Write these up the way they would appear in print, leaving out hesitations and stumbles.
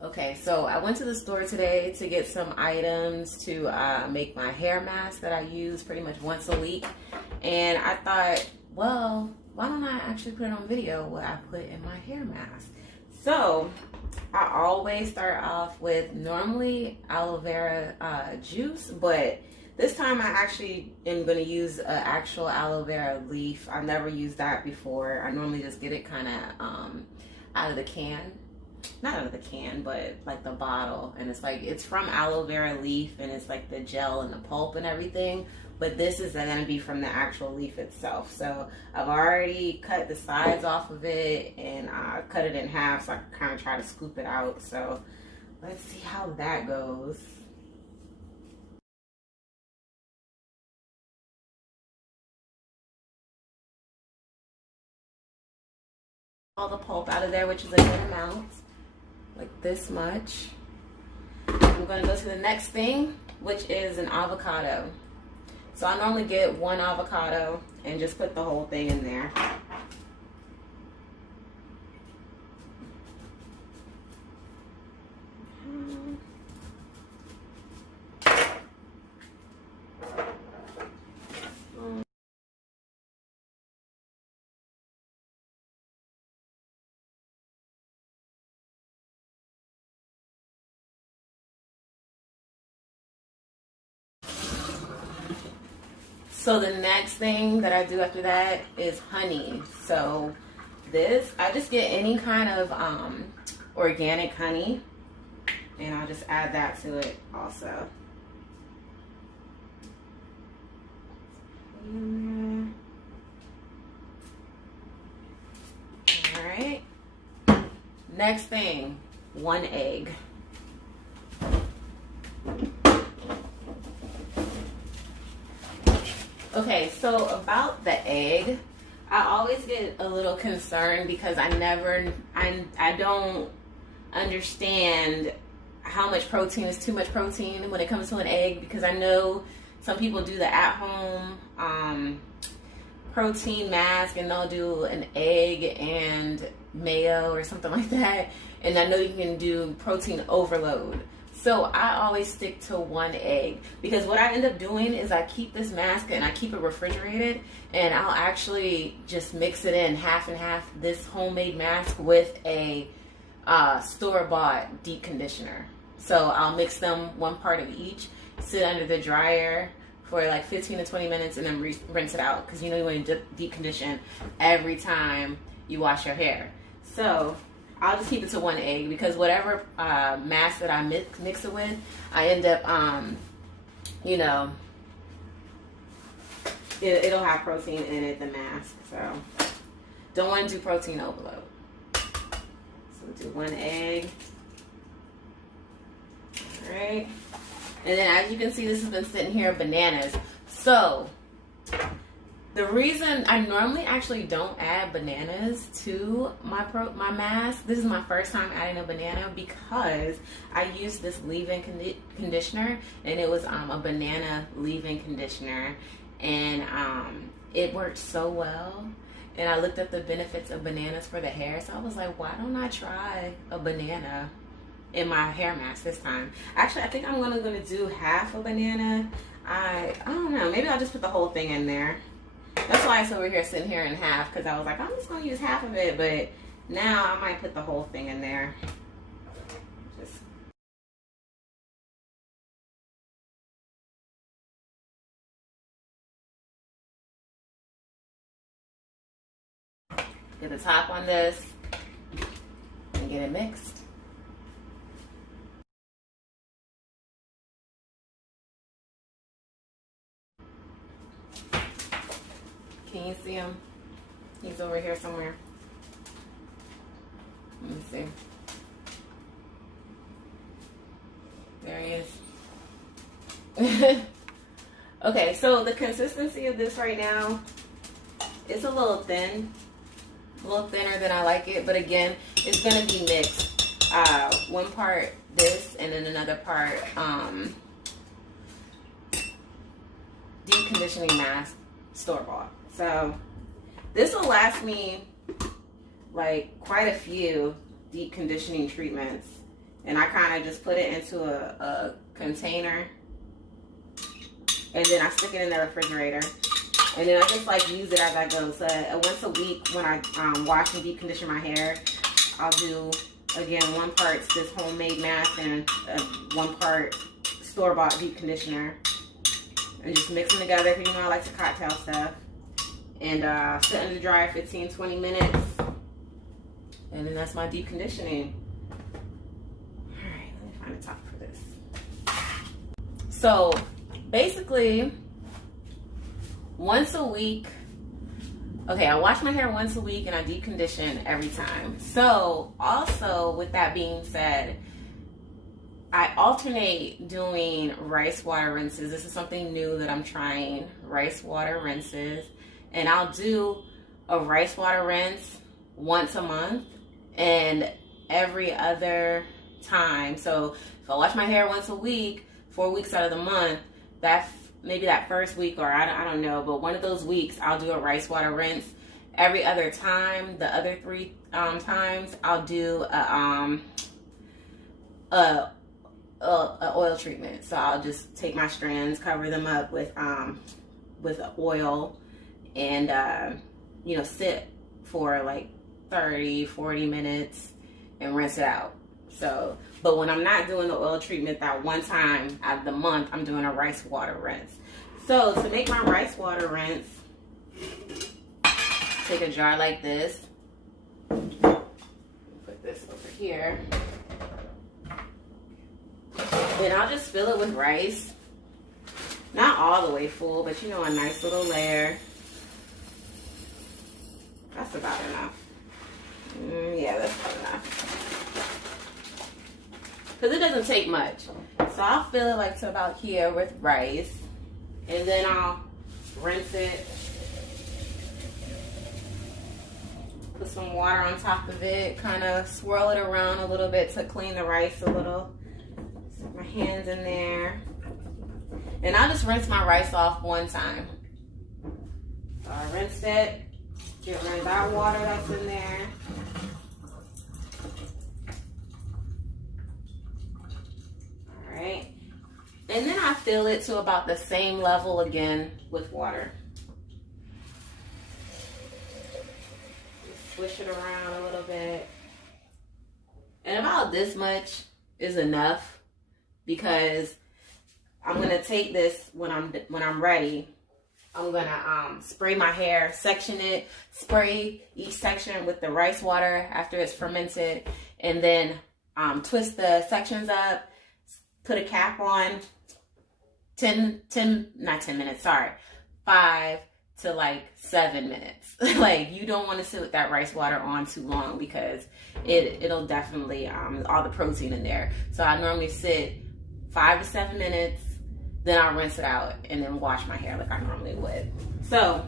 Okay, so I went to the store today to get some items to make my hair mask that I use pretty much once a week. And I thought, well, why don't I actually put it on video what I put in my hair mask? So I always start off with normally aloe vera juice, but this time I actually am going to use an actual aloe vera leaf. I've never used that before. I normally just get it kind of out of the can. Not out of the can, but like the bottle. And it's like, it's from aloe vera leaf, and it's like the gel and the pulp and everything. But this is going to be from the actual leaf itself. So I've already cut the sides off of it, and I cut it in half so I can kind of try to scoop it out. So let's see how that goes. All the pulp out of there, which is a good amount. Like this much. I'm going to go to the next thing, which is an avocado. So I normally get one avocado and just put the whole thing in there. So the next thing that I do after that is honey. So this, I just get any kind of organic honey, and I'll just add that to it also. All right. Next thing, 1 egg. Okay, so about the egg, I always get a little concerned because I don't understand how much protein is too much protein when it comes to an egg, because I know some people do the at-home protein mask, and they'll do an egg and mayo or something like that, and I know you can do protein overload. So I always stick to 1 egg, because what I end up doing is I keep this mask and I keep it refrigerated, and I'll actually just mix it in half and half, this homemade mask with a store-bought deep conditioner. So I'll mix them 1 part of each, sit under the dryer for like 15 to 20 minutes, and then rinse it out, because you know you want to deep condition every time you wash your hair. So I'll just keep it to 1 egg, because whatever mask that I mix it with, I end up, you know, it'll have protein in it, the mask. So don't want to do protein overload. So we'll do 1 egg. All right. And then as you can see, this has been sitting here, bananas. So the reason I normally actually don't add bananas to my mask, this is my first time adding a banana, because I used this leave-in conditioner, and it was a banana leave-in conditioner, and it worked so well. And I looked at the benefits of bananas for the hair, so I was like, why don't I try a banana in my hair mask this time? Actually, I think I'm gonna do half a banana. I don't know, maybe I'll just put the whole thing in there. That's why it's over here sitting here in half, because I was like, I'm just going to use half of it, but now I might put the whole thing in there. Just get the top on this and get it mixed. Can you see him? He's over here somewhere. Let me see. There he is. Okay, so the consistency of this right now is a little thin. A little thinner than I like it, but again, it's gonna be mixed. 1 part this, and then another part deep conditioning mask, store-bought. So this will last me like quite a few deep conditioning treatments, and I kind of just put it into a container, and then I stick it in the refrigerator, and then I just like use it as I go. So once a week when I wash and deep condition my hair, I'll do, again, 1 part this homemade mask and 1 part store-bought deep conditioner, and just mix them together. Because you know I like to cocktail stuff, and sit under the dryer 15-20 minutes, and then that's my deep conditioning. All right, let me find a top for this. So basically, once a week, okay, I wash my hair once a week and I deep condition every time. So also, with that being said, I alternate doing rice water rinses. This is something new that I'm trying, rice water rinses. And I'll do a rice water rinse once a month and every other time. So if I wash my hair once a week, 4 weeks out of the month, maybe that first week, or I don't know, but one of those weeks I'll do a rice water rinse. Every other time, the other 3 times, I'll do a oil treatment. So I'll just take my strands, cover them up with oil, and you know, sit for like 30-40 minutes and rinse it out. So, but when I'm not doing the oil treatment that one time out of the month, I'm doing a rice water rinse. So to make my rice water rinse, take a jar like this, put this over here, then I'll just fill it with rice. Not all the way full, but you know, a nice little layer. That's about enough. Yeah, that's about enough. Because it doesn't take much. So I'll fill it like to about here with rice. And then I'll rinse it. Put some water on top of it. Kind of swirl it around a little bit to clean the rice a little. Stick my hands in there. And I'll just rinse my rice off one time. So I rinsed it. Get rid of that water that's in there. Alright. And then I fill it to about the same level again with water. Just swish it around a little bit. And about this much is enough, because I'm gonna take this when I'm ready. I'm gonna spray my hair, section it, spray each section with the rice water after it's fermented, and then twist the sections up, put a cap on, 5 to like 7 minutes. Like, you don't want to sit with that rice water on too long, because it'll definitely, all the protein in there. So I normally sit 5 to 7 minutes, then I'll rinse it out and then wash my hair like I normally would. So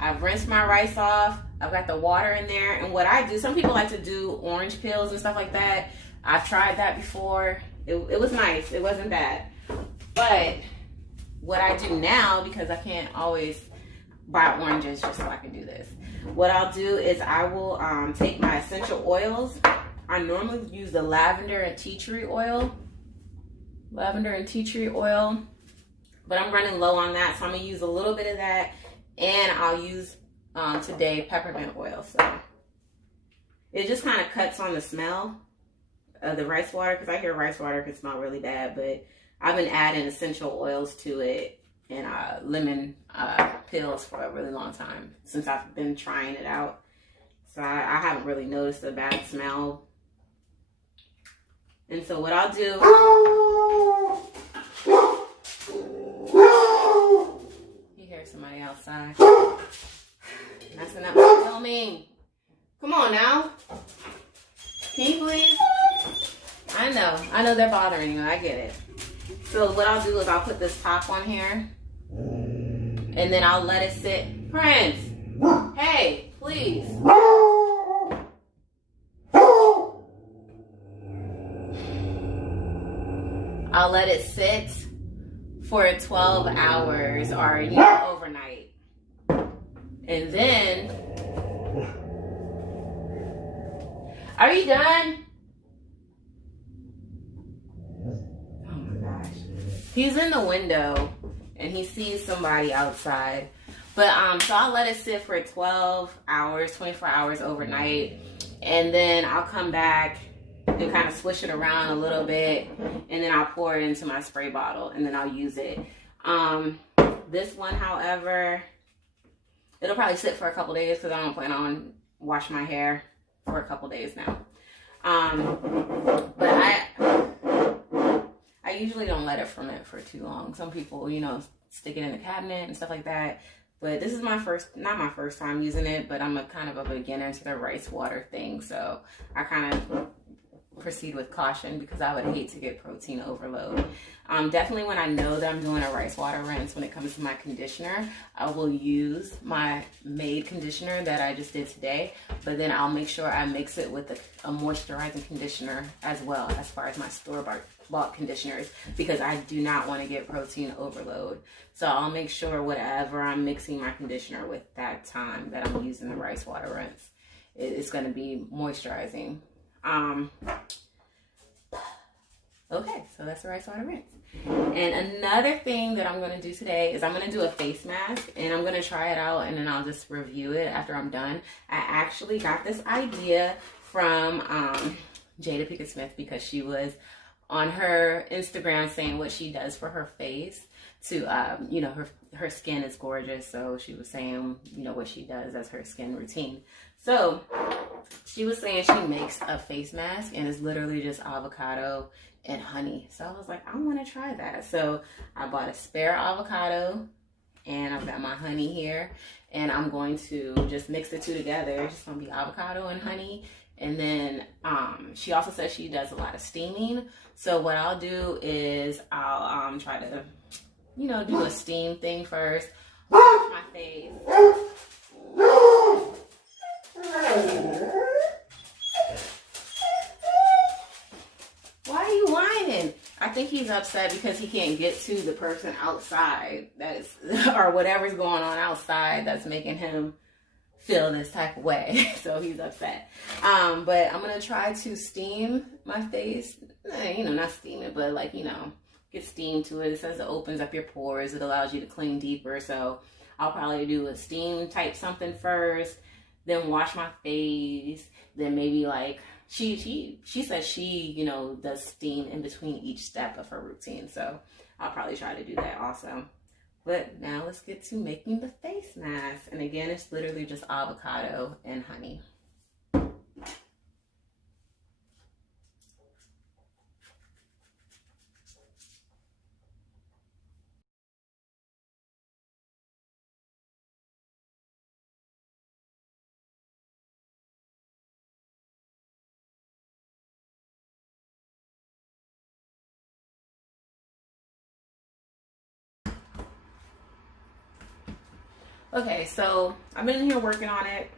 I've rinsed my rice off. I've got the water in there. And what I do, some people like to do orange peels and stuff like that. I've tried that before. It was nice. It wasn't bad. But what I do now, because I can't always buy oranges just so I can do this, what I'll do is I will take my essential oils. I normally use the lavender and tea tree oil. But I'm running low on that, so I'm gonna use a little bit of that, and I'll use today peppermint oil. So it just kind of cuts on the smell of the rice water, because I hear rice water can smell really bad, but I've been adding essential oils to it and lemon pills for a really long time since I've been trying it out. So I haven't really noticed a bad smell. And so what I'll do, you hear somebody outside messing up my filming. Come on now. Can you please? I know they're bothering you. I get it. So what I'll do is I'll put this top on here, and then I'll let it sit. Prince, hey, please. I'll let it sit for 12 hours or overnight. And then, are you done? He's in the window and he sees somebody outside. But so I'll let it sit for 12 hours, 24 hours overnight. And then I'll come back and kind of swish it around a little bit. And then I'll pour it into my spray bottle and then I'll use it. This one, however, it'll probably sit for a couple days because I don't plan on washing my hair for a couple days now. But I usually don't let it ferment for too long. Some people, you know, stick it in the cabinet and stuff like that. But this is not my first time using it, but I'm a kind of a beginner to the rice water thing. So I kind of proceed with caution because I would hate to get protein overload. Definitely when I know that I'm doing a rice water rinse, when it comes to my conditioner, I will use my Made conditioner that I just did today, but then I'll make sure I mix it with a moisturizing conditioner as well, as far as my store-bought conditioners, because I do not want to get protein overload. So I'll make sure whatever I'm mixing my conditioner with that time that I'm using the rice water rinse, it's going to be moisturizing. Okay, so that's the rice water rinse. And another thing that I'm going to do today is I'm going to do a face mask, and I'm going to try it out and then I'll just review it after I'm done. I actually got this idea from Jada Pinkett Smith because she was on her Instagram saying what she does for her face to, you know, her skin is gorgeous. So she was saying, you know, what she does as her skin routine. So she was saying she makes a face mask and it's literally just avocado and honey. So I was like, I want to try that. So I bought a spare avocado and I've got my honey here, and I'm going to just mix the two together. It's just going to be avocado and honey. And then she also says she does a lot of steaming. So what I'll do is I'll try to, you know, do a steam thing first. Wash my face. Why are you whining? I think he's upset because he can't get to the person outside that is, or whatever's going on outside that's making him feel this type of way. So he's upset. But I'm gonna try to steam my face. You know, not steam it, but like, you know, get steam to it. It says it opens up your pores. It allows you to clean deeper. So I'll probably do a steam type something first, then wash my face, then maybe like she says she, you know, does steam in between each step of her routine. So I'll probably try to do that also. But now let's get to making the face mask. And again, it's literally just avocado and honey. Okay, so I've been in here working on it.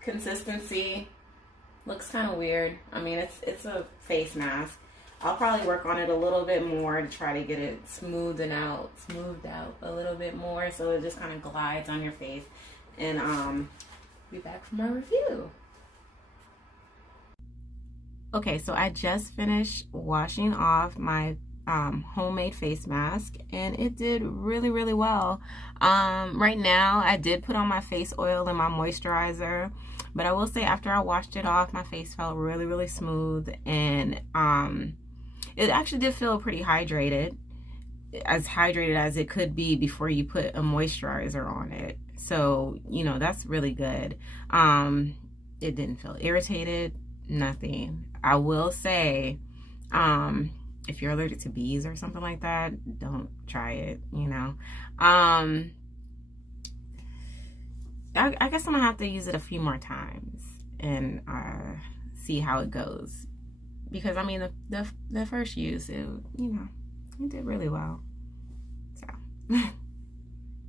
Consistency looks kind of weird. I mean, it's a face mask. I'll probably work on it a little bit more to try to get it smoothed out a little bit more so it just kind of glides on your face. And be back for my review. Okay, so I just finished washing off my homemade face mask, and it did really, really well. Right now I did put on my face oil and my moisturizer, but I will say after I washed it off, my face felt really, really smooth, and it actually did feel pretty hydrated, as hydrated as it could be before you put a moisturizer on it. So, you know, that's really good. It didn't feel irritated, nothing. I will say, if you're allergic to bees or something like that, don't try it, you know. I guess I'm gonna have to use it a few more times and see how it goes. Because, I mean, the first use, it, you know, it did really well. So,